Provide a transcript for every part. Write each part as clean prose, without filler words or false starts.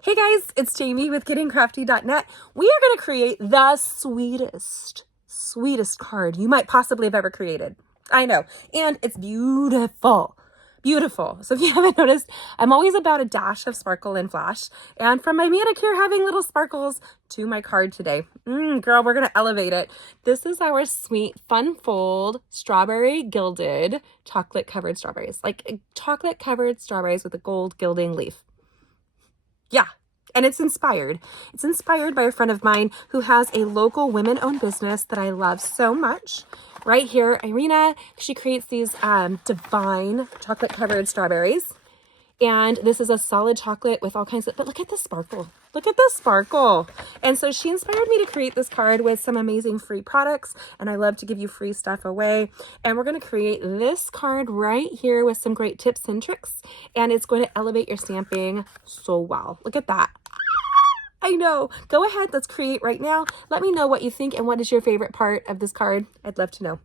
Hey guys, it's Jamie with gettingcrafty.net. We are going to create the sweetest card you might possibly have ever created. I know, and it's beautiful. Beautiful. So if you haven't noticed, I'm always about a dash of sparkle and flash. And from my manicure having little sparkles to my card today. Girl, we're going to elevate it. This is our sweet fun fold strawberry gilded chocolate covered strawberries. Like chocolate covered strawberries with a gold gilding leaf. Yeah. And it's inspired. It's inspired by a friend of mine who has a local women-owned business that I love so much. Right here, Irina, she creates these divine chocolate-covered strawberries. And this is a solid chocolate with all kinds of, but look at the sparkle. Look at the sparkle. And so she inspired me to create this card with some amazing free products. And I love to give you free stuff away. And we're going to create this card right here with some great tips and tricks. And it's going to elevate your stamping so well. Look at that. I know. Go ahead. Let's create right now. Let me know what you think and what is your favorite part of this card. I'd love to know.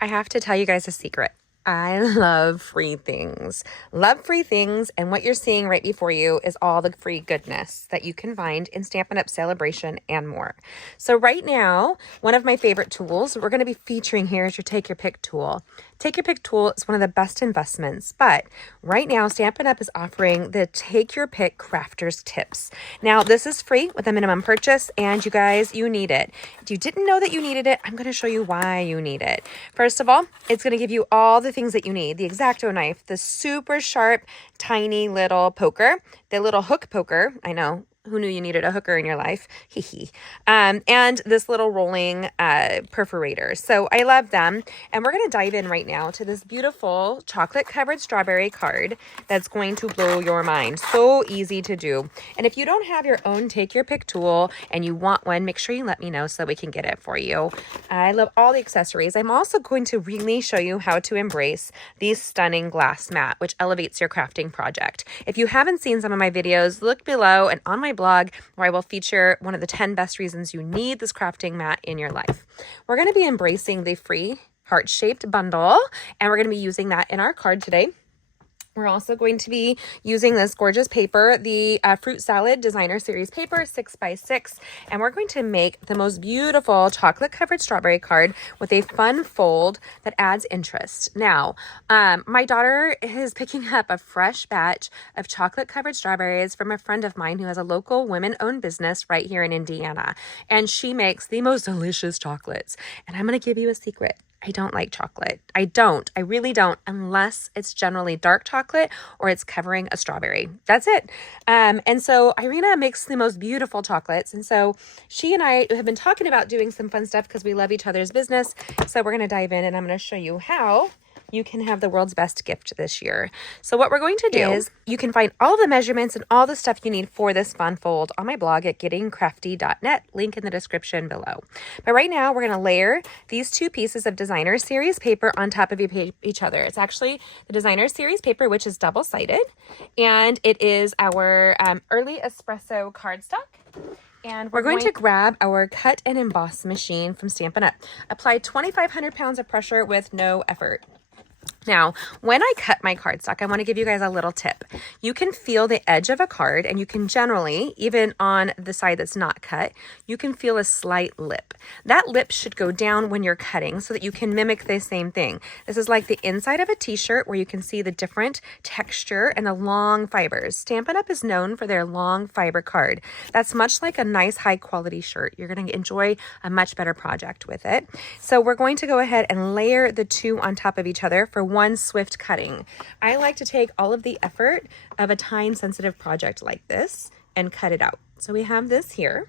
I have to tell you guys a secret. I love free things. Love free things, and what you're seeing right before you is all the free goodness that you can find in Stampin' Up! Celebration and more. So right now, one of my favorite tools we're going to be featuring here is your Take Your Pick tool. Take Your Pick tool is one of the best investments, but right now Stampin' Up! Is offering the Take Your Pick Crafters Tips. Now, this is free with a minimum purchase, and you guys, you need it. If you didn't know that you needed it, I'm going to show you why you need it. First of all, it's going to give you all the things that you need. The X-Acto knife, the super sharp, tiny little poker, the little hook poker. I know. Who knew you needed a hooker in your life? Hee hee. And this little rolling perforator. So I love them. And we're going to dive in right now to this beautiful chocolate covered strawberry card that's going to blow your mind. So easy to do. And if you don't have your own Take Your Pick tool and you want one, make sure you let me know so that we can get it for you. I love all the accessories. I'm also going to really show you how to embrace the stunning glass mat, which elevates your crafting project. If you haven't seen some of my videos, look below and on my blog where I will feature one of the 10 best reasons you need this crafting mat in your life. We're going to be embracing the free heart-shaped bundle, and we're going to be using that in our card today. We're also going to be using this gorgeous paper, the Fruit Salad Designer Series paper, 6x6, and we're going to make the most beautiful chocolate-covered strawberry card with a fun fold that adds interest. Now, my daughter is picking up a fresh batch of chocolate-covered strawberries from a friend of mine who has a local women-owned business right here in Indiana, and she makes the most delicious chocolates. And I'm going to give you a secret. I don't like chocolate. I really don't, unless it's generally dark chocolate or it's covering a strawberry. That's it. And so Irina makes the most beautiful chocolates. And so she and I have been talking about doing some fun stuff because we love each other's business. So we're going to dive in and I'm going to show you how you can have the world's best gift this year. So what we're going to do is you can find all the measurements and all the stuff you need for this fun fold on my blog at gettingcrafty.net, link in the description below. But right now we're going to layer these two pieces of Designer Series paper on top of each other. It's actually the Designer Series paper, which is double-sided, and it is our early espresso cardstock. And we're going to grab our cut and emboss machine from Stampin' Up. Apply 2,500 pounds of pressure with no effort. Now, when I cut my cardstock, I want to give you guys a little tip. You can feel the edge of a card, and you can generally, even on the side that's not cut, you can feel a slight lip. That lip should go down when you're cutting so that you can mimic the same thing. This is like the inside of a t-shirt where you can see the different texture and the long fibers. Stampin' Up! Is known for their long fiber card. That's much like a nice high quality shirt. You're going to enjoy a much better project with it. So we're going to go ahead and layer the two on top of each other for one swift cutting. I like to take all of the effort of a time sensitive project like this and cut it out. So we have this here,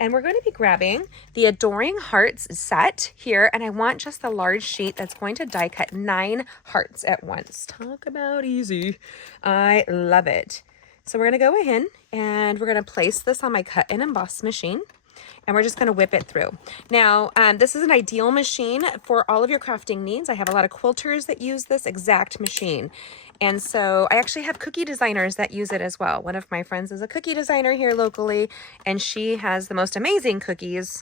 and we're going to be grabbing the Adoring Hearts set here, and I want just the large sheet that's going to die cut 9 hearts at once. Talk about easy. I love it. So we're going to go ahead and we're going to place this on my cut and emboss machine. And we're just going to whip it through. Now, this is an ideal machine for all of your crafting needs. I have a lot of quilters that use this exact machine. And so I actually have cookie designers that use it as well. One of my friends is a cookie designer here locally, and she has the most amazing cookies.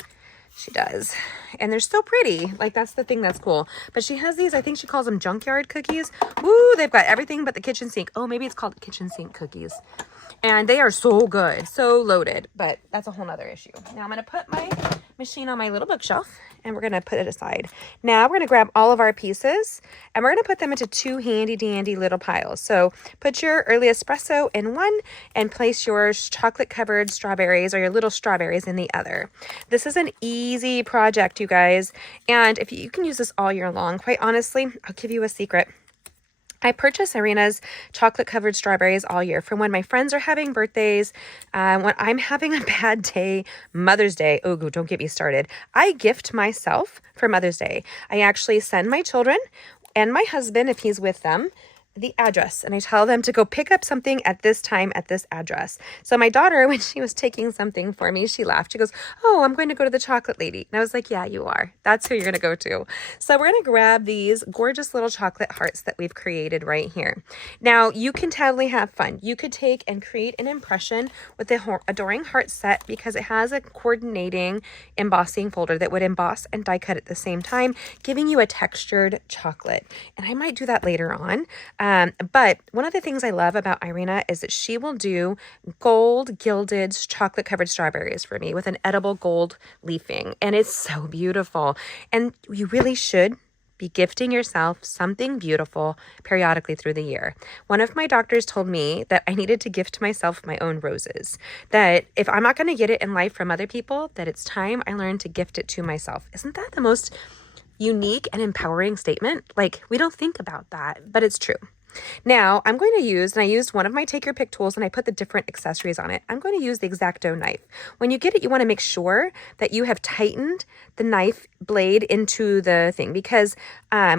She does. And they're so pretty. Like, that's the thing that's cool. But she has these, I think she calls them junkyard cookies. Woo, they've got everything but the kitchen sink. Oh, maybe it's called kitchen sink cookies. And they are so good, so loaded, but that's a whole nother issue. Now I'm going to put my machine on my little bookshelf and we're going to put it aside. Now we're going to grab all of our pieces and we're going to put them into two handy dandy little piles. So put your early espresso in one and place your chocolate covered strawberries or your little strawberries in the other. This is an easy project, you guys. And if you can use this all year long, quite honestly, I'll give you a secret. I purchase Irina's chocolate covered strawberries all year from when my friends are having birthdays, when I'm having a bad day, Mother's Day. Oh, don't get me started. I gift myself for Mother's Day. I actually send my children and my husband, if he's with them, the address, and I tell them to go pick up something at this time at this address. So my daughter, when she was taking something for me, she laughed. She goes, "Oh, I'm going to go to the chocolate lady." And I was like, "Yeah, you are. That's who you're going to go to." So we're going to grab these gorgeous little chocolate hearts that we've created right here. Now, you can totally have fun. You could take and create an impression with the Adoring Heart set because it has a coordinating embossing folder that would emboss and die cut at the same time, giving you a textured chocolate. And I might do that later on. But one of the things I love about Irina is that she will do gold gilded chocolate covered strawberries for me with an edible gold leafing. And it's so beautiful. And you really should be gifting yourself something beautiful periodically through the year. One of my doctors told me that I needed to gift myself my own roses. That if I'm not going to get it in life from other people, that it's time I learn to gift it to myself. Isn't that the most unique and empowering statement? Like, we don't think about that, but it's true. Now I'm going to use, and I used one of my take your pick tools and I put the different accessories on it. I'm going to use the X-Acto knife. When you get it, you want to make sure that you have tightened the knife blade into the thing because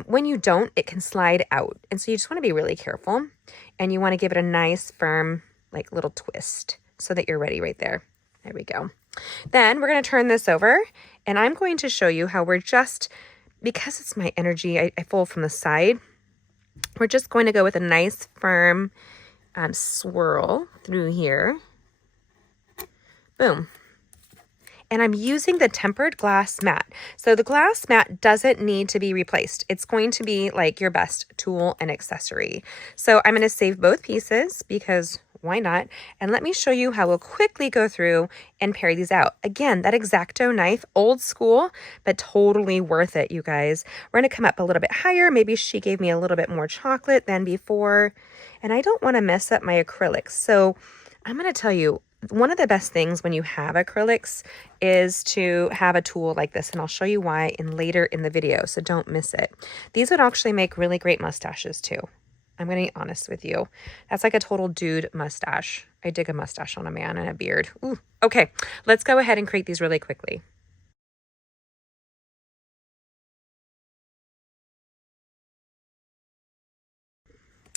when you don't, it can slide out. And so you just want to be really careful and you want to give it a nice firm, like little twist so that you're ready right there. There we go. Then we're going to turn this over and I'm going to show you how we're just, because it's my energy, I fold from the side. We're just going to go with a nice firm swirl through here. Boom. And I'm using the tempered glass mat. So the glass mat doesn't need to be replaced. It's going to be like your best tool and accessory. So I'm going to save both pieces because why not? And let me show you how we'll quickly go through and pair these out. Again, that X-Acto knife, old school, but totally worth it, you guys. We're going to come up a little bit higher. Maybe she gave me a little bit more chocolate than before. And I don't want to mess up my acrylics. So I'm going to tell you, one of the best things when you have acrylics is to have a tool like this. And I'll show you why later in the video, so don't miss it. These would actually make really great mustaches too. I'm going to be honest with you. That's like a total dude mustache. I dig a mustache on a man and a beard. Ooh. Okay, let's go ahead and create these really quickly.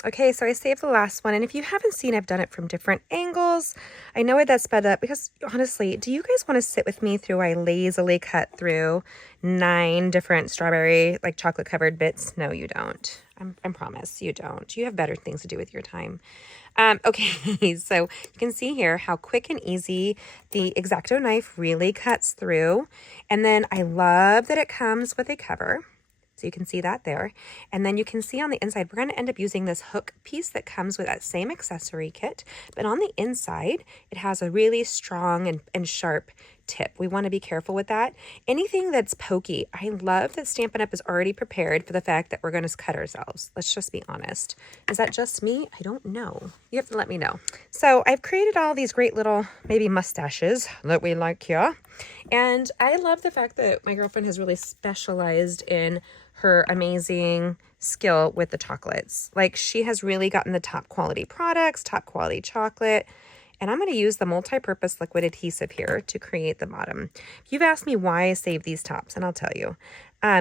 Okay, so I saved the last one, and if you haven't seen, I've done it from different angles. I know I that sped up because honestly, do you guys want to sit with me through I lazily cut through 9 different strawberry, like chocolate covered bits? No, you don't. I promise you don't. You have better things to do with your time. Okay, so you can see here how quick and easy the X-Acto knife really cuts through. And then I love that it comes with a cover. So you can see that there. And then you can see on the inside, we're going to end up using this hook piece that comes with that same accessory kit. But on the inside, it has a really strong and sharp tip. We want to be careful with that. Anything that's pokey, I love that Stampin' Up! Is already prepared for the fact that we're going to cut ourselves. Let's just be honest. Is that just me? I don't know. You have to let me know. So I've created all these great little maybe mustaches that we like here. And I love the fact that my girlfriend has really specialized in her amazing skill with the chocolates. Like, she has really gotten the top quality products, top quality chocolate. And I'm going to use the multi-purpose liquid adhesive here to create the bottom. You've asked me why I save these tops, and I'll tell you.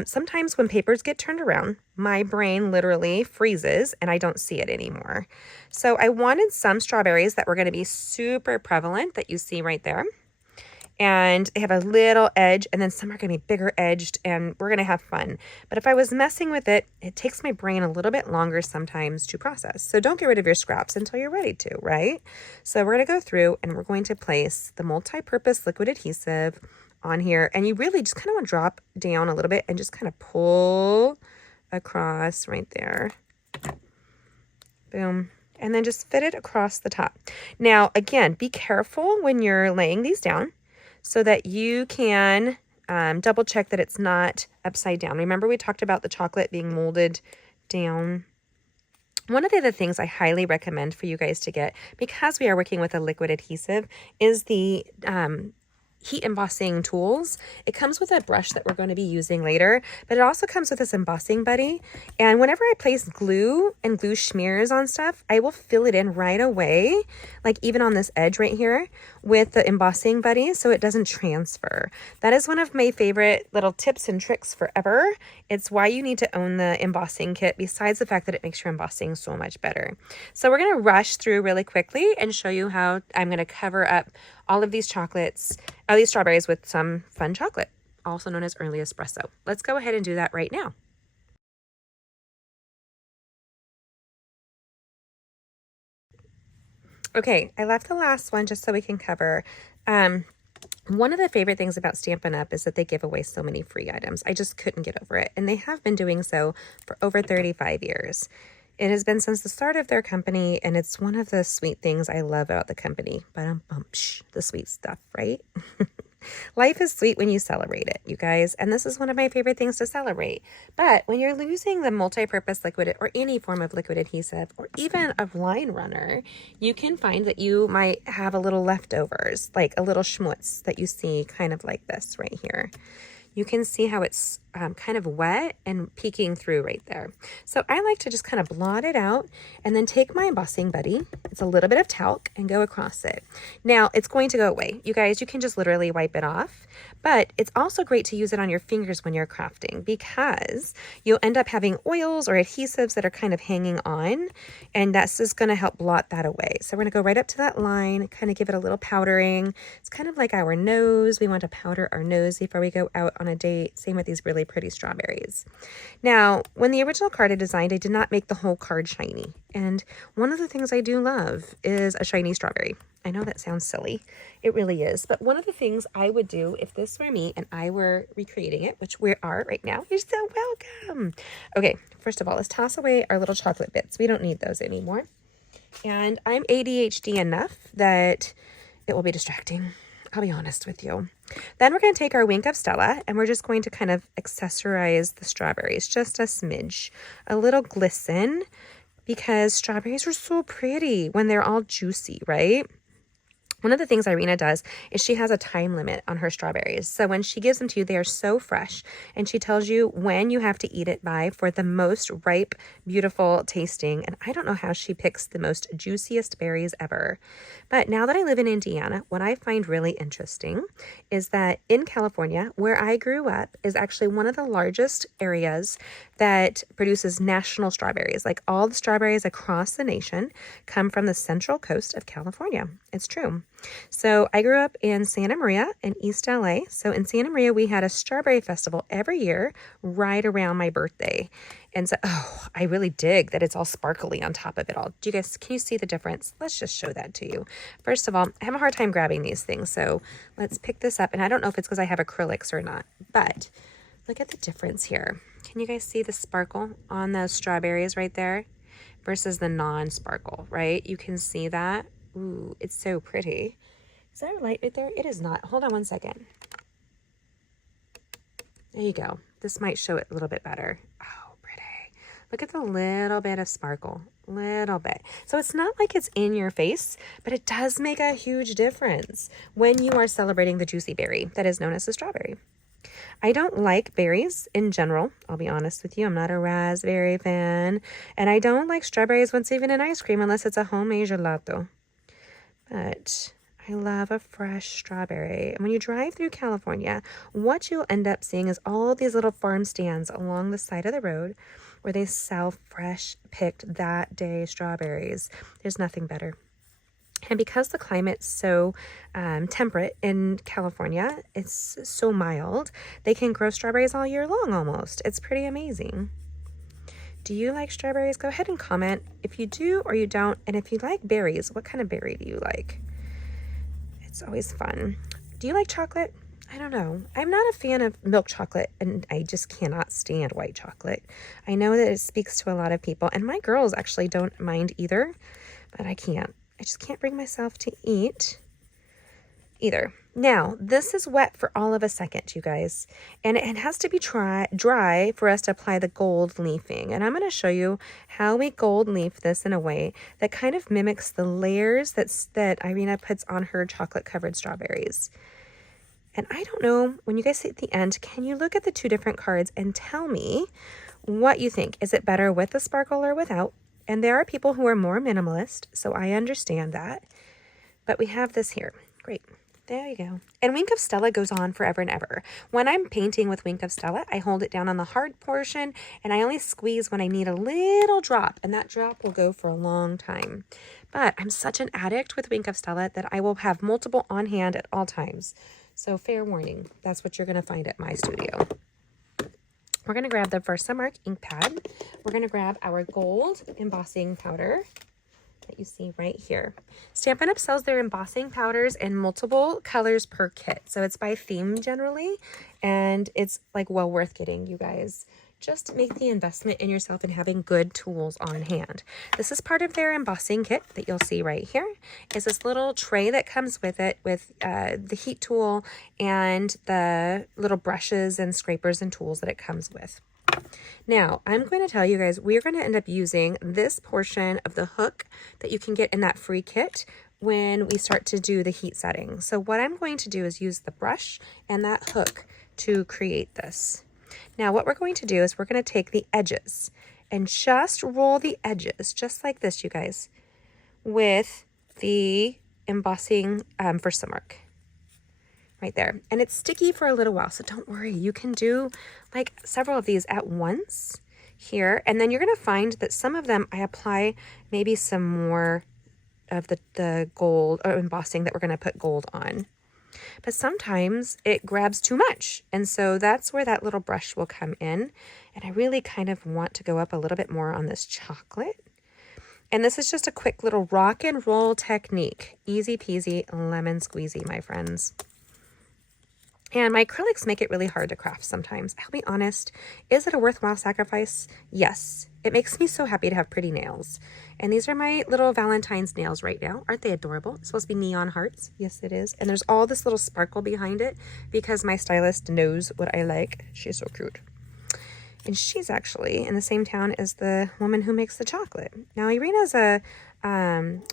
Sometimes when papers get turned around, my brain literally freezes and I don't see it anymore. So I wanted some strawberries that were going to be super prevalent that you see right there. And they have a little edge, and then some are going to be bigger edged, and we're going to have fun. But if I was messing with it, it takes my brain a little bit longer sometimes to process. So don't get rid of your scraps until you're ready to, right? So we're going to go through and we're going to place the multi-purpose liquid adhesive on here. And you really just kind of want to drop down a little bit and just kind of pull across right there. Boom. and then just fit it across the top. Now, again, be careful when you're laying these down so that you can double check that it's not upside down. Remember we talked about the chocolate being molded down. One of the other things I highly recommend for you guys to get, because we are working with a liquid adhesive, is the heat embossing tools. It comes with a brush that we're going to be using later, but it also comes with this embossing buddy. And whenever I place glue and glue smears on stuff, I will fill it in right away, like even on this edge right here with the embossing buddy so it doesn't transfer. That is one of my favorite little tips and tricks forever. It's why you need to own the embossing kit, besides the fact that it makes your embossing so much better. So we're going to rush through really quickly and show you how I'm going to cover up all of these chocolates, all these strawberries with some fun chocolate, also known as early espresso. Let's go ahead and do that right now. Okay, I left the last one just so we can cover. One of the favorite things about Stampin' Up! Is that they give away so many free items. I just couldn't get over it, and they have been doing so for over 35 years. It has been since the start of their company, and it's one of the sweet things I love about the company. But the sweet stuff, right? Life is sweet when you celebrate it, you guys, and this is one of my favorite things to celebrate. But when you're using the multi-purpose liquid or any form of liquid adhesive or even a line runner, you can find that you might have a little leftovers, like a little schmutz that you see kind of like this right here. You can see how it's kind of wet and peeking through right there. So I like to just kind of blot it out and then take my embossing buddy, it's a little bit of talc, and go across it. Now it's going to go away. You guys, you can just literally wipe it off, but it's also great to use it on your fingers when you're crafting because you'll end up having oils or adhesives that are kind of hanging on, and that's just going to help blot that away. So we're going to go right up to that line, kind of give it a little powdering. It's kind of like our nose. We want to powder our nose before we go out on a date. Same with these really pretty strawberries. Now, when the original card I designed, I did not make the whole card shiny. And one of the things I do love is a shiny strawberry. I know that sounds silly. It really is. But one of the things I would do if this were me and I were recreating it, which we are right now, you're so welcome. Okay, first of all, let's toss away our little chocolate bits. We don't need those anymore. And I'm ADHD enough that it will be distracting. I'll be honest with you. Then we're going to take our Wink of Stella and we're just going to kind of accessorize the strawberries, just a smidge, a little glisten, because strawberries are so pretty when they're all juicy, right? One of the things Irina does is she has a time limit on her strawberries. So when she gives them to you, they are so fresh. And she tells you when you have to eat it by for the most ripe, beautiful tasting. And I don't know how she picks the most juiciest berries ever. But now that I live in Indiana, what I find really interesting is that in California, where I grew up, is actually one of the largest areas that produces national strawberries. Like all the strawberries across the nation come from the central coast of California. It's true. So I grew up in Santa Maria in East LA. So in Santa Maria, we had a strawberry festival every year right around my birthday. And so, I really dig that it's all sparkly on top of it all. Do you guys, can you see the difference? Let's just show that to you. First of all, I have a hard time grabbing these things. So let's pick this up. And I don't know if it's because I have acrylics or not, but look at the difference here. Can you guys see the sparkle on those strawberries right there versus the non-sparkle, right? You can see that. Ooh, it's so pretty. Is there a light right there? It is not. Hold on one second. There you go. This might show it a little bit better. Oh, pretty. Look at the little bit of sparkle. Little bit. So it's not like it's in your face, but it does make a huge difference when you are celebrating the juicy berry that is known as the strawberry. I don't like berries in general. I'll be honest with you. I'm not a raspberry fan. And I don't like strawberries once even in ice cream unless it's a homemade gelato. But I love a fresh strawberry. And when you drive through California, what you'll end up seeing is all these little farm stands along the side of the road where they sell fresh picked that day strawberries. There's nothing better. And because the climate's so temperate in California, it's so mild, they can grow strawberries all year long almost. It's pretty amazing. Do you like strawberries? Go ahead and comment if you do or you don't. And if you like berries, what kind of berry do you like? It's always fun. Do you like chocolate? I don't know. I'm not a fan of milk chocolate, and I just cannot stand white chocolate. I know that it speaks to a lot of people, and my girls actually don't mind either. but I can't. I just can't bring myself to eat either. Now, this is wet for all of a second, you guys, and it has to be dry for us to apply the gold leafing. And I'm going to show you how we gold leaf this in a way that kind of mimics the layers that Irina puts on her chocolate covered strawberries. And I don't know, when you guys see at the end, can you look at the two different cards and tell me what you think? Is it better with the sparkle or without? And there are people who are more minimalist, so I understand that. But we have this here. Great. There you go. And Wink of Stella goes on forever and ever. When I'm painting with Wink of Stella, I hold it down on the hard portion, and I only squeeze when I need a little drop, and that drop will go for a long time. But I'm such an addict with Wink of Stella that I will have multiple on hand at all times. So fair warning, that's what you're going to find at my studio. We're going to grab the Versamark ink pad. We're going to grab our gold embossing powder that you see right here. Stampin' Up! Sells their embossing powders in multiple colors per kit. So it's by theme generally, and it's like well worth getting, you guys. Just make the investment in yourself and having good tools on hand. This is part of their embossing kit that you'll see right here. Is this little tray that comes with it with the heat tool and the little brushes and scrapers and tools that it comes with. Now, I'm going to tell you guys, we're going to end up using this portion of the hook that you can get in that free kit when we start to do the heat setting. So what I'm going to do is use the brush and that hook to create this. Now, what we're going to do is we're going to take the edges and just roll the edges, just like this, you guys, with the embossing Versamark. Right there. And it's sticky for a little while, so don't worry. You can do like several of these at once here, and then you're going to find that some of them I apply maybe some more of the gold or embossing that we're going to put gold on. But sometimes it grabs too much, and so that's where that little brush will come in. And I really kind of want to go up a little bit more on this chocolate. And this is just a quick little rock and roll technique. Easy peasy lemon squeezy, my friends. And my acrylics make it really hard to craft sometimes. I'll be honest, is it a worthwhile sacrifice? Yes. It makes me so happy to have pretty nails. And these are my little Valentine's nails right now. Aren't they adorable? It's supposed to be neon hearts. Yes, it is. And there's all this little sparkle behind it because my stylist knows what I like. She's so cute. And she's actually in the same town as the woman who makes the chocolate. Now, Irina's a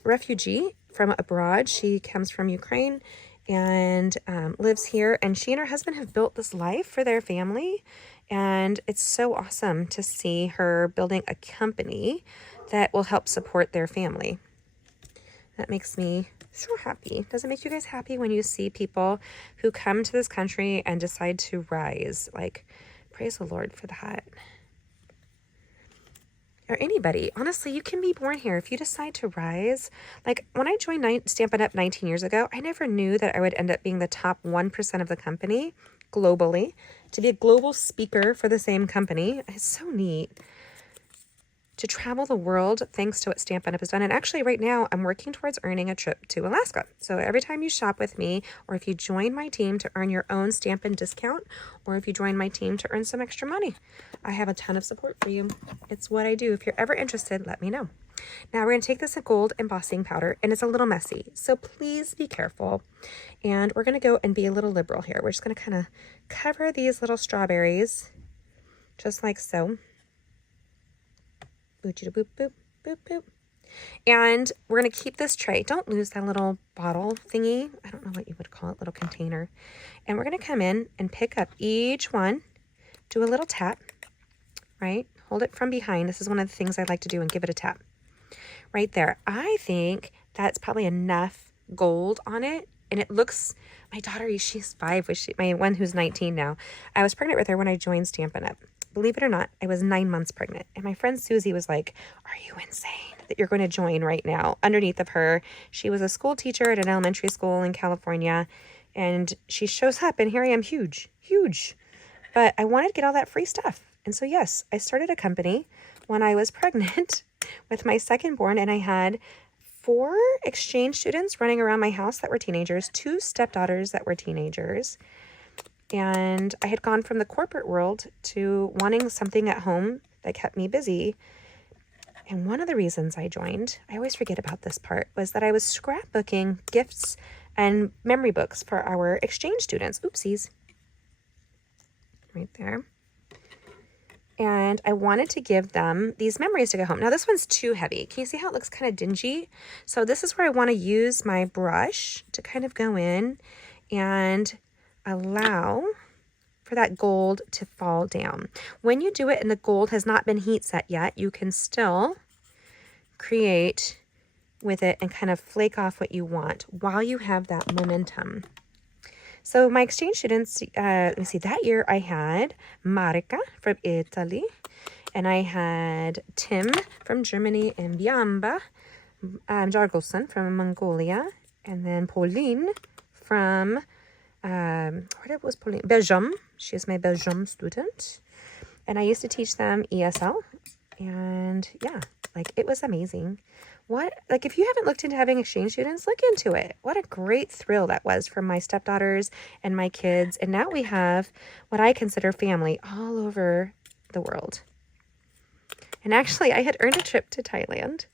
refugee from abroad. She comes from Ukraine and lives here, and she and her husband have built this life for their family, and it's so awesome to see her building a company that will help support their family. That makes me so happy. Does it make you guys happy when you see people who come to this country and decide to rise? Like, praise the Lord for that. Or anybody. Honestly, you can be born here if you decide to rise. Like when I joined Stampin' Up! 19 years ago, I never knew that I would end up being the top 1% of the company globally. To be a global speaker for the same company is so neat. To travel the world thanks to what Stampin' Up! Has done. And actually right now I'm working towards earning a trip to Alaska. So every time you shop with me, or if you join my team to earn your own Stampin' discount, or if you join my team to earn some extra money, I have a ton of support for you. It's what I do. If you're ever interested, let me know. Now we're going to take this gold embossing powder, and it's a little messy, so please be careful. And we're going to go and be a little liberal here. We're just going to kind of cover these little strawberries just like so. Boop, boop, boop, boop. And we're going to keep this tray. Don't lose that little bottle thingy. I don't know what you would call it, little container. And we're going to come in and pick up each one, do a little tap, right? Hold it from behind. This is one of the things I like to do, and give it a tap. Right there. I think that's probably enough gold on it. And it looks, my daughter, she's 5, my one who's 19 now. I was pregnant with her when I joined Stampin' Up! Believe it or not, I was 9 months pregnant. And my friend Susie was like, are you insane that you're going to join right now? Underneath of her, she was a school teacher at an elementary school in California. And she shows up, and here I am, huge. But I wanted to get all that free stuff. And so, yes, I started a company when I was pregnant with my second born. And I had 4 exchange students running around my house that were teenagers, 2 stepdaughters that were teenagers. And I had gone from the corporate world to wanting something at home that kept me busy. And one of the reasons I joined, I always forget about this part, was that I was scrapbooking gifts and memory books for our exchange students. Oopsies. Right there. And I wanted to give them these memories to go home. Now this one's too heavy. Can you see how it looks kind of dingy? So this is where I want to use my brush to kind of go in and allow for that gold to fall down. When you do it and the gold has not been heat set yet, you can still create with it and kind of flake off what you want while you have that momentum. So my exchange students, let me see, that year I had Marika from Italy, and I had Tim from Germany, and Biamba Jargolson from Mongolia, and then Pauline from, where was Pauline? Belgium. She is my Belgium student. And I used to teach them ESL, and yeah, like it was amazing. Like if you haven't looked into having exchange students, look into it. What a great thrill that was for my stepdaughters and my kids. And now we have what I consider family all over the world. And actually I had earned a trip to Thailand,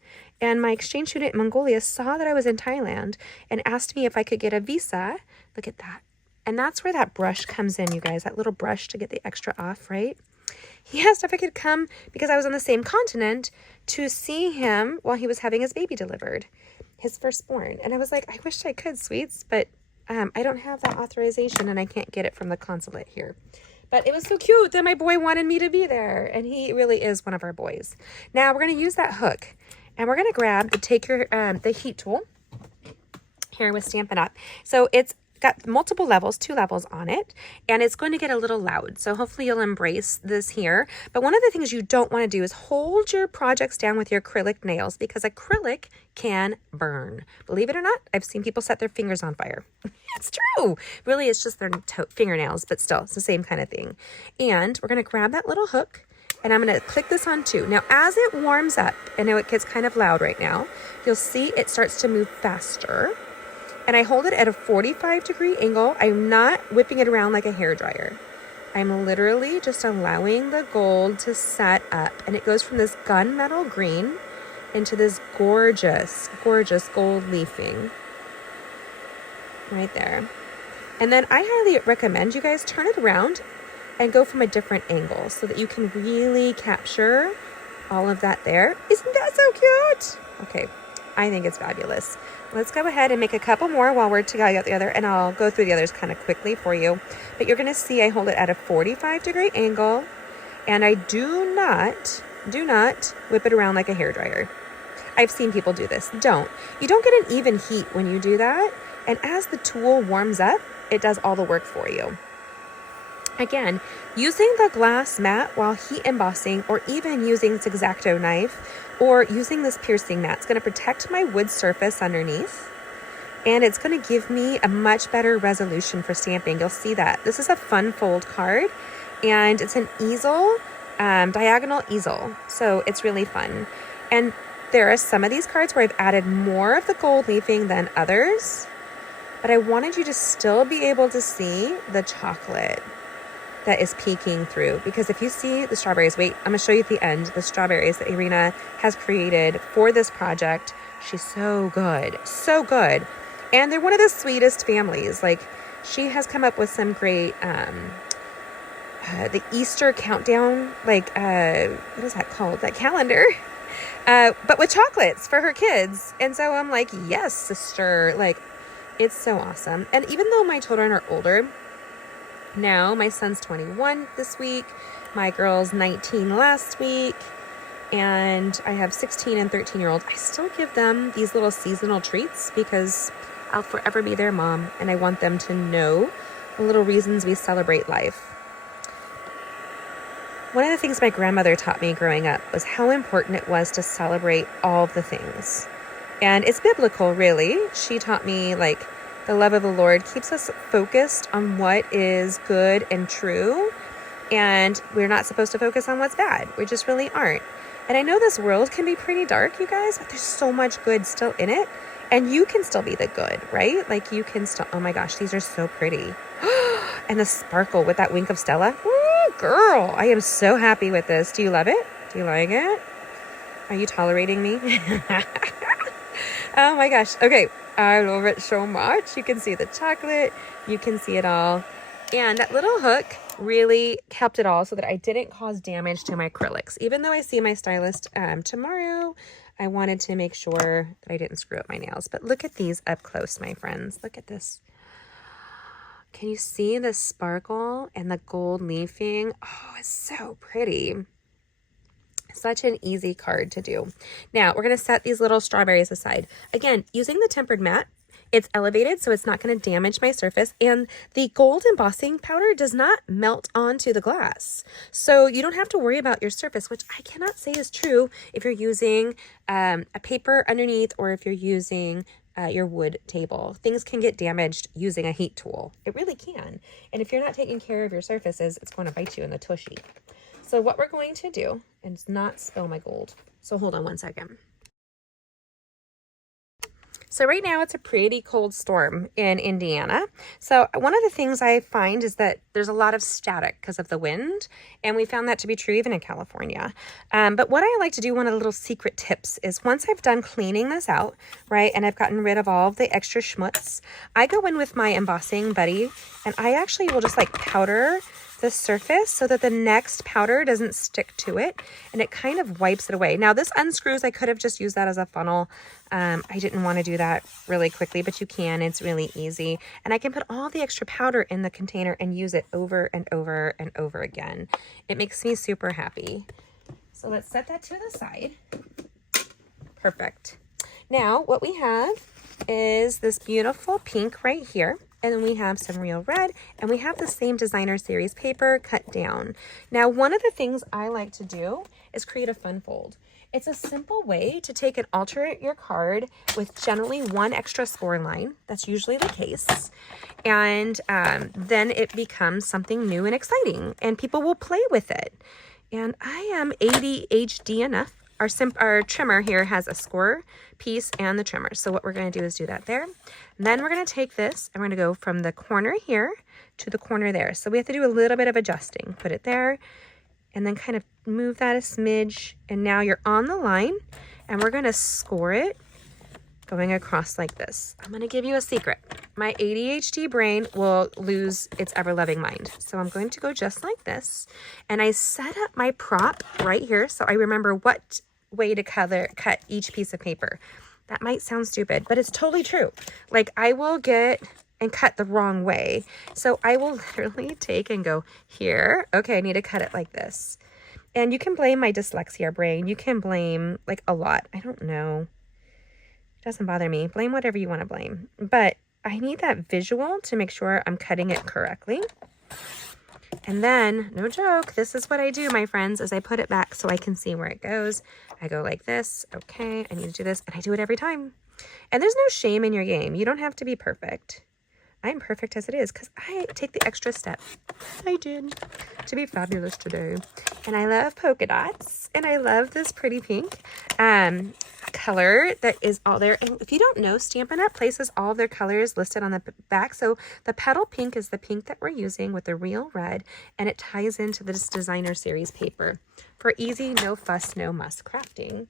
and my exchange student in Mongolia saw that I was in Thailand and asked me if I could get a visa. Look at that. And that's where that brush comes in, you guys, that little brush to get the extra off, right? He asked if I could come because I was on the same continent to see him while he was having his baby delivered, his firstborn. And I was like, I wish I could, sweets, but I don't have that authorization and I can't get it from the consulate here. But it was so cute that my boy wanted me to be there, and he really is one of our boys. Now we're going to use that hook, and we're going to grab the heat tool here with Stampin' Up. So it's got multiple levels, 2 levels on it, and it's going to get a little loud. So hopefully you'll embrace this here. But one of the things you don't want to do is hold your projects down with your acrylic nails, because acrylic can burn. Believe it or not, I've seen people set their fingers on fire. It's true. Really, it's just their fingernails, but still, it's the same kind of thing. And we're going to grab that little hook, and I'm going to click this on too. Now, as it warms up, I know it gets kind of loud right now, you'll see it starts to move faster. And I hold it at a 45-degree angle. I'm not whipping it around like a hairdryer. I'm literally just allowing the gold to set up. And it goes from this gunmetal green into this gorgeous, gorgeous gold leafing. Right there. And then I highly recommend you guys turn it around and go from a different angle so that you can really capture all of that there. Isn't that so cute? Okay, I think it's fabulous. Let's go ahead and make a couple more while we're together the other, and I'll go through the others kind of quickly for you. But you're going to see I hold it at a 45-degree angle, and I do not whip it around like a hairdryer. I've seen people do this. You don't get an even heat when you do that, and as the tool warms up, it does all the work for you. Again, using the glass mat while heat embossing, or even using this X-Acto knife, or using this piercing mat, it's going to protect my wood surface underneath, and it's going to give me a much better resolution for stamping. You'll see that. This is a fun fold card, and it's an easel, diagonal easel, so it's really fun. And there are some of these cards where I've added more of the gold leafing than others, but I wanted you to still be able to see the chocolate that is peeking through, because if you see the strawberries, wait, I'm gonna show you at the end, the strawberries that Irina has created for this project. She's so good, and they're one of the sweetest families. Like, she has come up with some great the Easter countdown, like what is that called, that calendar, but with chocolates for her kids. And so I'm like, yes, sister, like, it's so awesome. And even though my children are older now, my son's 21 this week, my girl's 19 last week, and I have 16 and 13-year-olds. I still give them these little seasonal treats because I'll forever be their mom, and I want them to know the little reasons we celebrate life. One of the things my grandmother taught me growing up was how important it was to celebrate all of the things. And it's biblical, really. She taught me, like, the love of the Lord keeps us focused on what is good and true, and we're not supposed to focus on what's bad. We just really aren't. And I know this world can be pretty dark, you guys, but there's so much good still in it, and you can still be the good, right? Like, you can still, oh my gosh, these are so pretty. And the sparkle with that wink of Stella. Ooh, girl, I am so happy with this. Do you love it? Do you like it? Are you tolerating me? Oh my gosh. Okay. I love it so much. You can see the chocolate. You can see it all. And that little hook really helped it all so that I didn't cause damage to my acrylics. Even though I see my stylist tomorrow, I wanted to make sure that I didn't screw up my nails. But look at these up close, my friends. Look at this. Can you see the sparkle and the gold leafing? Oh, it's so pretty. Such an easy card to do. Now, we're going to set these little strawberries aside. Again, using the tempered matte, it's elevated, so it's not going to damage my surface. And the gold embossing powder does not melt onto the glass. So you don't have to worry about your surface, which I cannot say is true if you're using a paper underneath or if you're using your wood table. Things can get damaged using a heat tool. It really can. And if you're not taking care of your surfaces, it's going to bite you in the tushy. So what we're going to do is not spill my gold. So hold on one second. So right now it's a pretty cold storm in Indiana. So one of the things I find is that there's a lot of static because of the wind. And we found that to be true even in California. But what I like to do, one of the little secret tips is once I've done cleaning this out, right, and I've gotten rid of all of the extra schmutz, I go in with my embossing buddy and I actually will just like powder the surface so that the next powder doesn't stick to it and it kind of wipes it away. Now this unscrews. I could have just used that as a funnel. I didn't want to do that really quickly, but you can. It's really easy. And I can put all the extra powder in the container and use it over and over and over again. It makes me super happy. So let's set that to the side. Perfect. Now what we have is this beautiful pink right here. And then we have some real red, and we have the same designer series paper cut down. Now, one of the things I like to do is create a fun fold. It's a simple way to take and alter your card with generally one extra score line. That's usually the case. And then it becomes something new and exciting, and people will play with it. And I am ADHD enough. Our trimmer here has a score piece and the trimmer. So what we're going to do is do that there. And then we're going to take this and we're going to go from the corner here to the corner there. So we have to do a little bit of adjusting. Put it there and then kind of move that a smidge. And now you're on the line and we're going to score it going across like this. I'm going to give you a secret. My ADHD brain will lose its ever-loving mind. So I'm going to go just like this. And I set up my prop right here so I remember what way to cut each piece of paper. That might sound stupid, but it's totally true. Like I will get and cut the wrong way. So I will literally take and go here. Okay, I need to cut it like this. And you can blame my dyslexia brain. You can blame like a lot. I don't know. It doesn't bother me. Blame whatever you want to blame. But I need that visual to make sure I'm cutting it correctly. And then, no joke, this is what I do, my friends, is I put it back so I can see where it goes. I go like this. Okay, I need to do this. And I do it every time. And there's no shame in your game. You don't have to be perfect. I'm perfect as it is because I take the extra step. I did to be fabulous today. And I love polka dots. And I love this pretty pink color that is all there. And if you don't know, Stampin' Up! Places all their colors listed on the back. So the petal pink is the pink that we're using with the real red. And it ties into this designer series paper for easy, no fuss, no muss crafting.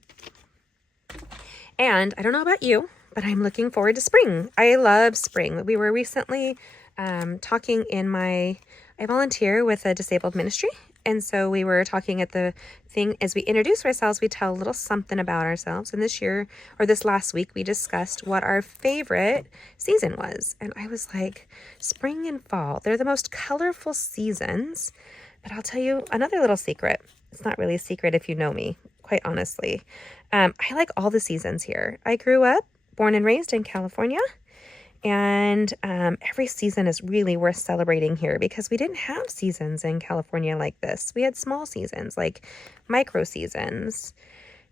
And I don't know about you, but I'm looking forward to spring. I love spring. We were recently talking I volunteer with a disabled ministry. And so we were talking at the thing, as we introduce ourselves, we tell a little something about ourselves. And this last week, we discussed what our favorite season was. And I was like, spring and fall, they're the most colorful seasons. But I'll tell you another little secret. It's not really a secret if you know me, quite honestly. I like all the seasons here. I grew up, born and raised in California. And every season is really worth celebrating here because we didn't have seasons in California like this. We had small seasons, like micro seasons.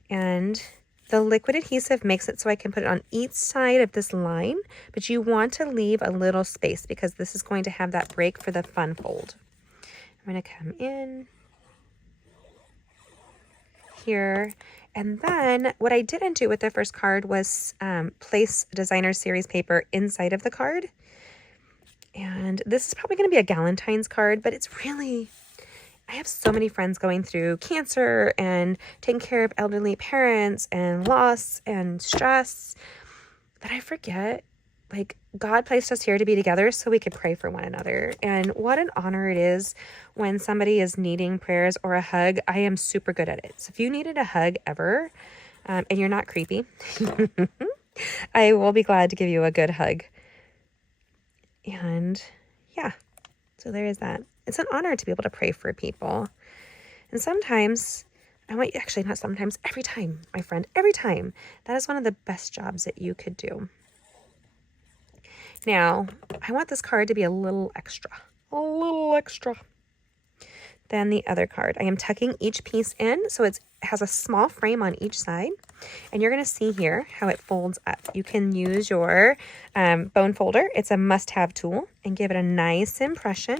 And the liquid adhesive makes it so I can put it on each side of this line, but you want to leave a little space because this is going to have that break for the fun fold. I'm going to come in here. And then what I didn't do with the first card was place designer series paper inside of the card. And this is probably going to be a Galentine's card, but it's really I have so many friends going through cancer and taking care of elderly parents and loss and stress that I forget, like, God placed us here to be together so we could pray for one another. And what an honor it is when somebody is needing prayers or a hug. I am super good at it. So if you needed a hug ever, and you're not creepy, I will be glad to give you a good hug. And yeah, so there is that. It's an honor to be able to pray for people. And sometimes, actually not sometimes, every time, my friend, every time, that is one of the best jobs that you could do. Now, I want this card to be a little extra than the other card. I am tucking each piece in, so it has a small frame on each side. And you're going to see here how it folds up. You can use your bone folder. It's a must-have tool, and give it a nice impression.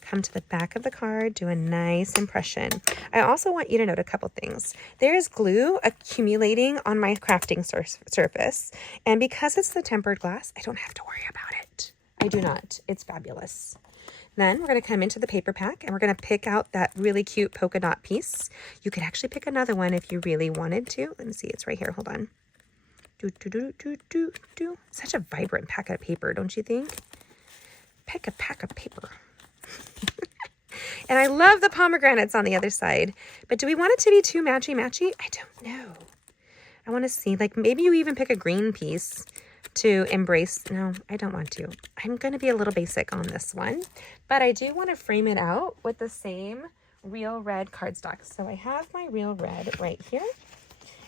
Come to the back of the card, do a nice impression. I also want you to note a couple things. There is glue accumulating on my crafting surface, and because it's the tempered glass, I don't have to worry about it. I do not. It's fabulous. Then we're going to come into the paper pack, and we're going to pick out that really cute polka dot piece. You could actually pick another one if you really wanted to. Let me see. It's right here. Hold on. Such a vibrant pack of paper, don't you think? Pick a pack of paper. And I love the pomegranates on the other side. But do we want it to be too matchy-matchy? I don't know. I want to see, like, maybe you even pick a green piece to embrace. No, I don't want to. I'm going to be a little basic on this one. But I do want to frame it out with the same real red cardstock. So I have my real red right here.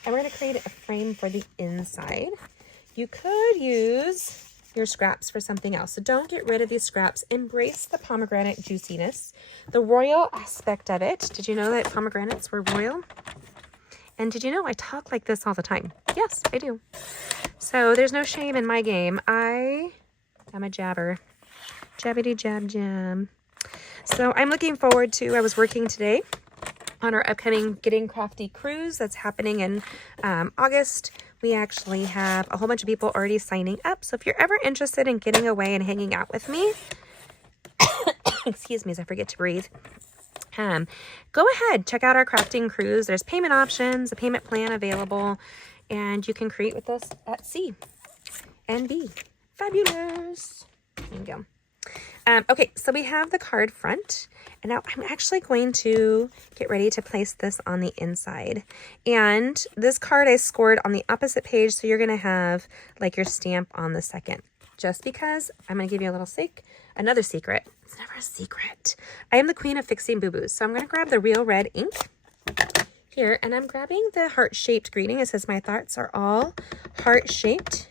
And we're going to create a frame for the inside. You could use your scraps for something else. So don't get rid of these scraps. Embrace the pomegranate juiciness, the royal aspect of it. Did you know that pomegranates were royal? And did you know I talk like this all the time? Yes, I do. So there's no shame in my game. I am a jabber. Jabbity jab jam. So I'm looking forward to, I was working today on our upcoming Getting Crafty cruise that's happening in August. We actually have a whole bunch of people already signing up. So if you're ever interested in getting away and hanging out with me, excuse me as I forget to breathe, go ahead, check out our crafting cruise. There's payment options, a payment plan available, and you can create with us at sea and be fabulous. There you go. Okay, so we have the card front, and now I'm actually going to get ready to place this on the inside. And this card I scored on the opposite page, so you're going to have like your stamp on the second. Just because I'm going to give you a little another secret. It's never a secret. I am the queen of fixing boo-boos, so I'm going to grab the real red ink here, and I'm grabbing the heart-shaped greeting. It says, my thoughts are all heart-shaped.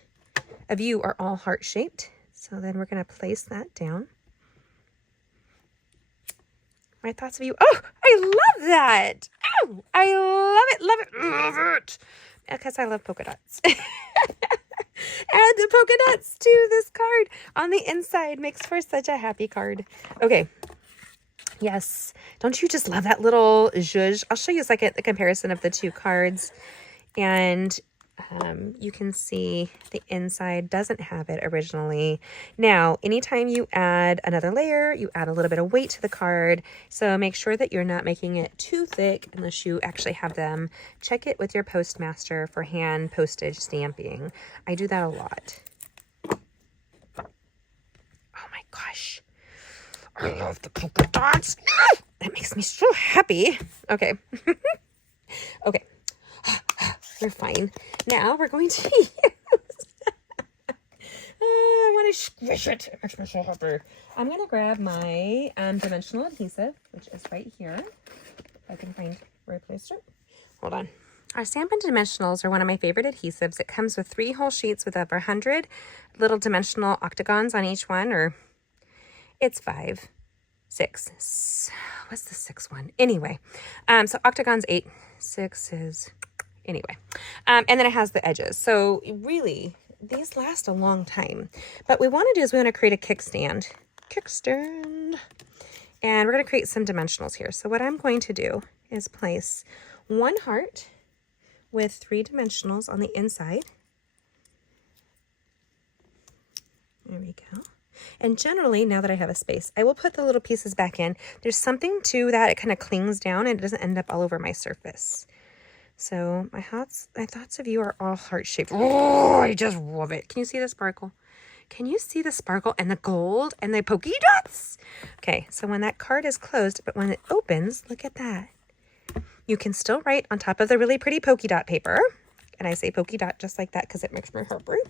Of you are all heart-shaped. So then we're going to place that down. My thoughts of you. Oh, I love that. Oh, I love it. Because I love polka dots. And the polka dots to this card on the inside makes for such a happy card. Okay. Yes. Don't you just love that little zhuzh? I'll show you a second the comparison of the two cards. And you can see the inside doesn't have it originally. Now, anytime you add another layer, you add a little bit of weight to the card. So make sure that you're not making it too thick unless you actually have them. Check it with your postmaster for hand postage stamping. I do that a lot. Oh my gosh. I love the polka dots. That makes me so happy. Okay. Okay. We're fine. Now we're going to use... I want to squish it. It makes me so happy. I'm going to grab my dimensional adhesive, which is right here. If I can find where I placed it. Hold on. Our Stampin' Dimensionals are one of my favorite adhesives. It comes with 3 whole sheets with over 100 little dimensional octagons on each one, or it's 5, 6. What's the 6th one? Anyway, so octagon's 8, 6 is... Anyway, and then it has the edges. So really, these last a long time. But what we want to do is we want to create a kickstand. And we're going to create some dimensionals here. So what I'm going to do is place 1 heart with 3 dimensionals on the inside. There we go. And generally, now that I have a space, I will put the little pieces back in. There's something to that. It kind of clings down and it doesn't end up all over my surface. So my thoughts of you are all heart-shaped. Oh, I just love it. Can you see the sparkle? Can you see the sparkle and the gold and the polka dots? Okay, so when that card is closed, but when it opens, look at that. You can still write on top of the really pretty polka dot paper. And I say polka dot just like that because it makes my heart break.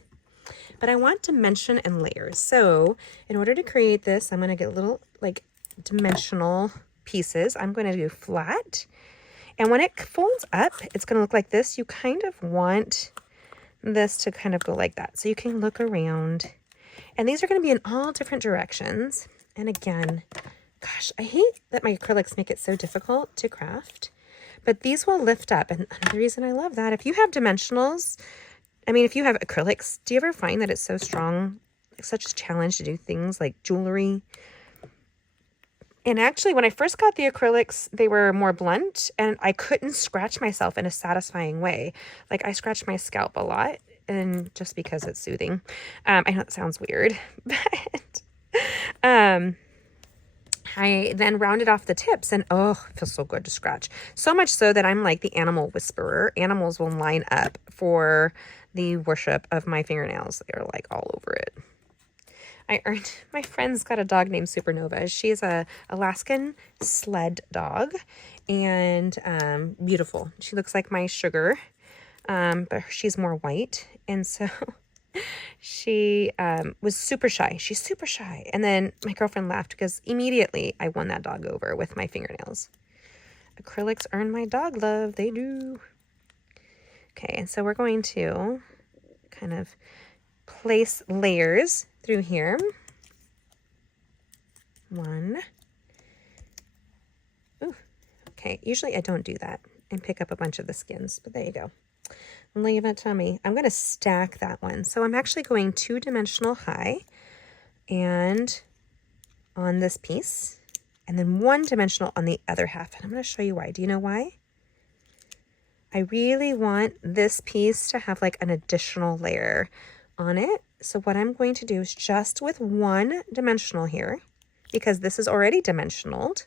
But I want dimension and layers. So in order to create this, I'm going to get little like dimensional pieces. I'm going to do flat. And when it folds up, it's going to look like this. You kind of want this to kind of go like that. So you can look around. And these are going to be in all different directions. And again, gosh, I hate that my acrylics make it so difficult to craft. But these will lift up. And another reason I love that, if you have dimensionals, I mean, if you have acrylics, do you ever find that it's so strong, it's such a challenge to do things like jewelry? And actually, when I first got the acrylics, they were more blunt and I couldn't scratch myself in a satisfying way. Like I scratch my scalp a lot and just because it's soothing. I know it sounds weird, but I then rounded off the tips and oh, it feels so good to scratch. So much so that I'm like the animal whisperer. Animals will line up for the worship of my fingernails. They're like all over it. My friend's got a dog named Supernova. She's a Alaskan sled dog and beautiful. She looks like my Sugar, but she's more white. And so she was super shy. She's super shy. And then my girlfriend laughed because immediately I won that dog over with my fingernails. Acrylics earn my dog love. They do. Okay, and so we're going to kind of place layers through here. One. Ooh, okay. Usually I don't do that and pick up a bunch of the skins, but there you go. Leave it to me. I'm going to stack that one. So I'm actually going 2-dimensional high and on this piece and then 1-dimensional on the other half. And I'm going to show you why. Do you know why? I really want this piece to have like an additional layer on it. So what I'm going to do is just with 1-dimensional here, because this is already dimensionaled.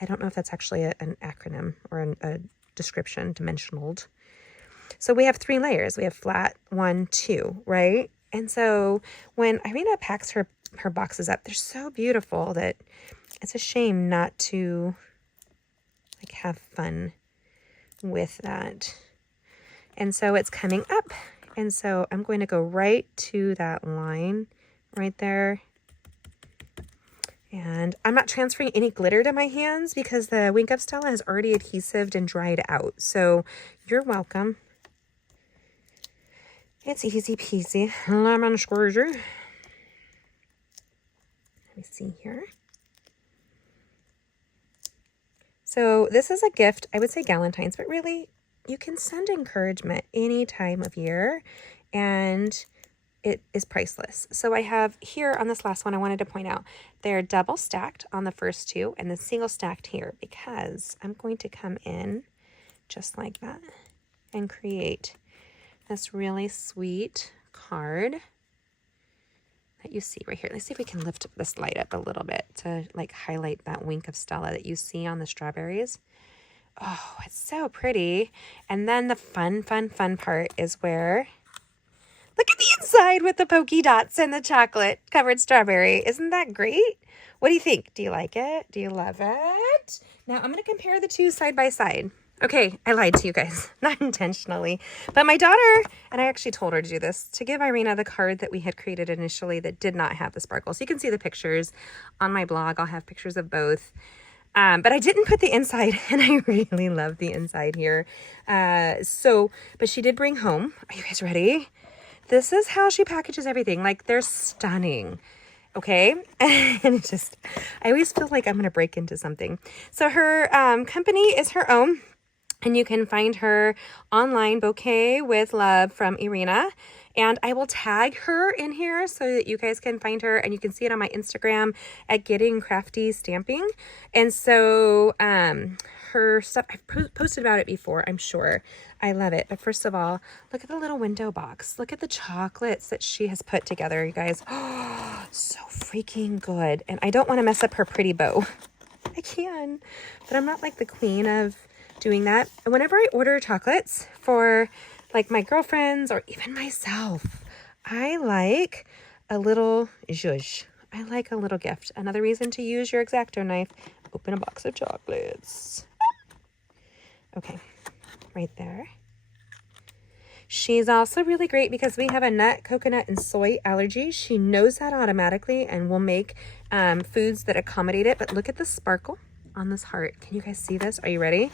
I don't know if that's actually an acronym or a description, dimensionaled. So we have 3 layers. We have flat, 1, 2, right? And so when Irina packs her boxes up, they're so beautiful that it's a shame not to like have fun with that. And so it's coming up. And so I'm going to go right to that line right there. And I'm not transferring any glitter to my hands because the Wink of Stella has already adhesived and dried out. So you're welcome. It's easy peasy lemon squirter. Let me see here. So this is a gift, I would say Galentine's, but really you can send encouragement any time of year and it is priceless. So I have here on this last one, I wanted to point out they're double stacked on the first 2 and then single stacked here because I'm going to come in just like that and create this really sweet card that you see right here. Let's see if we can lift this light up a little bit to like highlight that Wink of Stella that you see on the strawberries. Oh, it's so pretty. And then the fun part is where, look at the inside with the polka dots and the chocolate covered strawberry. Isn't that great? What do you think? Do you like it? Do you love it? Now I'm going to compare the 2 side by side. Okay, I lied to you guys, not intentionally, but my daughter, and I actually told her to do this, to give Irina the card that we had created initially that did not have the sparkle. So you can see the pictures on my blog. I'll have pictures of both. But I didn't put the inside, and I really love the inside here. But she did bring home, are you guys ready? This is how she packages everything. Like, they're stunning. Okay. And it just, I always feel like I'm going to break into something. So her company is her own. And you can find her online, Bouquet with Love from Irina. And I will tag her in here so that you guys can find her, and you can see it on my Instagram at Getting Crafty Stamping. And so her stuff, I've posted about it before, I'm sure. I love it. But first of all, look at the little window box. Look at the chocolates that she has put together, you guys. Oh, so freaking good. And I don't want to mess up her pretty bow. I can, but I'm not like the queen of doing that. And whenever I order chocolates for like my girlfriends or even myself, I like a little zhuzh. I like a little gift. Another reason to use your X-Acto knife. Open a box of chocolates. Okay, right there. She's also really great because we have a nut, coconut, and soy allergy. She knows that automatically and will make foods that accommodate it. But look at the sparkle on this heart. Can you guys see this? Are you ready?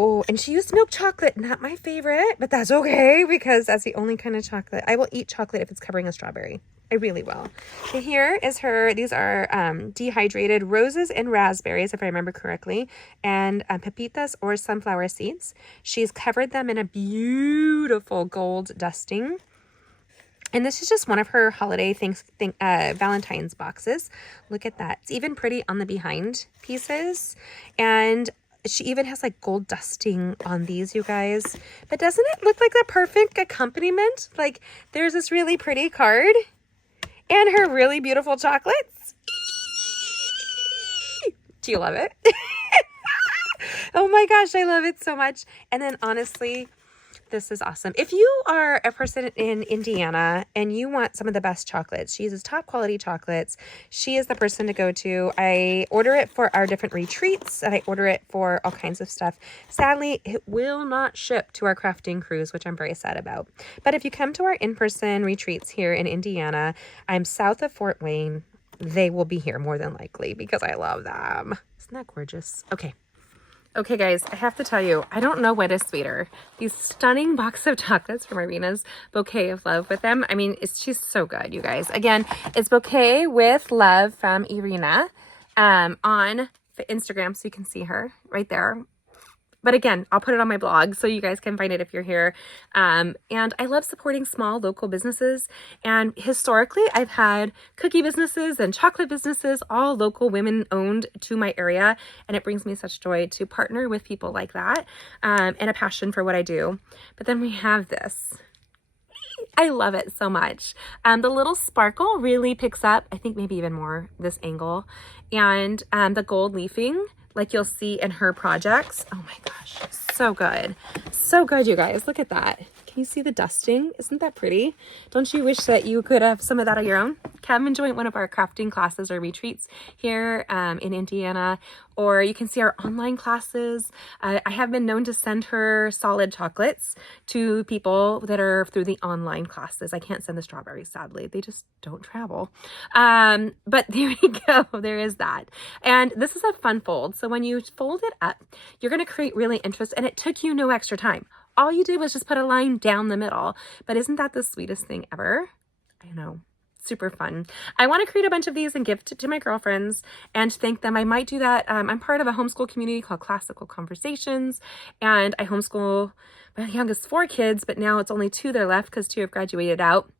Oh, and she used milk chocolate. Not my favorite, but that's okay because that's the only kind of chocolate. I will eat chocolate if it's covering a strawberry. I really will. And here is her, these are dehydrated roses and raspberries, if I remember correctly, and pepitas or sunflower seeds. She's covered them in a beautiful gold dusting. And this is just one of her holiday Valentine's boxes. Look at that. It's even pretty on the behind pieces. And she even has like gold dusting on these, you guys. But doesn't it look like the perfect accompaniment? Like there's this really pretty card and her really beautiful chocolates. Do you love it? Oh my gosh, I love it so much. And then honestly, this is awesome. If you are a person in Indiana and you want some of the best chocolates, she uses top quality chocolates. She is the person to go to. I order it for our different retreats and I order it for all kinds of stuff. Sadly, it will not ship to our crafting cruise, which I'm very sad about. But if you come to our in-person retreats here in Indiana, I'm south of Fort Wayne. They will be here more than likely because I love them. Isn't that gorgeous? Okay, guys, I have to tell you, I don't know what is sweeter. These stunning box of chocolates from Irina's Bouquet of Love with them. I mean, she's so good, you guys. Again, it's Bouquet with Love from Irina on Instagram, so you can see her right there. But again, I'll put it on my blog so you guys can find it if you're here. And I love supporting small local businesses. And historically, I've had cookie businesses and chocolate businesses, all local women owned to my area. And it brings me such joy to partner with people like that and a passion for what I do. But then we have this. I love it so much. The little sparkle really picks up, I think maybe even more, this angle. And the gold leafing, like you'll see in her projects. Oh my gosh, so good. So good, you guys. Look at that. Can you see the dusting? Isn't that pretty? Don't you wish that you could have some of that on your own? Come and join one of our crafting classes or retreats here in Indiana, or you can see our online classes. I have been known to send her solid chocolates to people that are through the online classes. I can't send the strawberries, sadly. They just don't travel. But there we go. There is that. And this is a fun fold. So when you fold it up, you're going to create really interest, and it took you no extra time. All you did was just put a line down the middle. But isn't that the sweetest thing ever? I know. Super fun. I want to create a bunch of these and give to my girlfriends and thank them. I might do that. I'm part of a homeschool community called Classical Conversations, and I homeschool my youngest 4 kids, but now it's only 2 that are left because 2 have graduated out.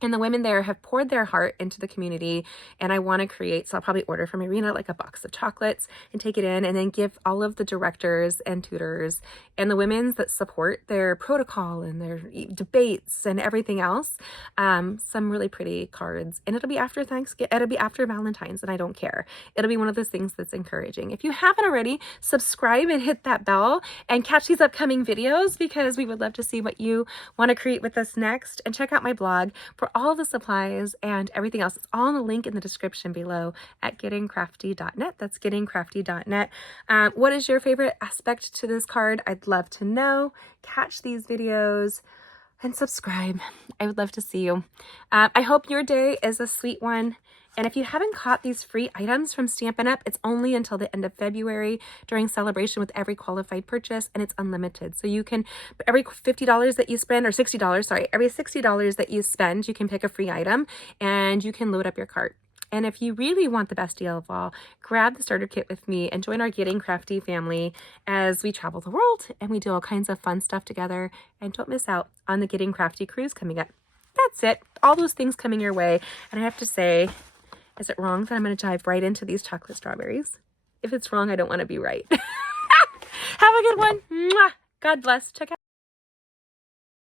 And the women there have poured their heart into the community, and I want to create, so I'll probably order from Irina like a box of chocolates and take it in and then give all of the directors and tutors and the women that support their protocol and their debates and everything else some really pretty cards. And it'll be after Thanksgiving, it'll be after Valentine's, and I don't care. It'll be one of those things that's encouraging. If you haven't already, subscribe and hit that bell and catch these upcoming videos because we would love to see what you want to create with us next. And check out my blog for all the supplies and everything else. It's all in the link in the description below at gettingcrafty.net. That's gettingcrafty.net. What is your favorite aspect to this card? I'd love to know. Catch these videos and subscribe. I would love to see you. I hope your day is a sweet one. And if you haven't caught these free items from Stampin' Up, it's only until the end of February during celebration with every qualified purchase, and it's unlimited. So you can, every $50 that you spend, or $60, sorry, every $60 that you spend, you can pick a free item and you can load up your cart. And if you really want the best deal of all, grab the starter kit with me and join our Getting Crafty family as we travel the world and we do all kinds of fun stuff together. And don't miss out on the Getting Crafty cruise coming up. That's it. All those things coming your way. And I have to say, is it wrong that I'm going to dive right into these chocolate strawberries? If it's wrong, I don't want to be right. Have a good one. Mwah! God bless. Check out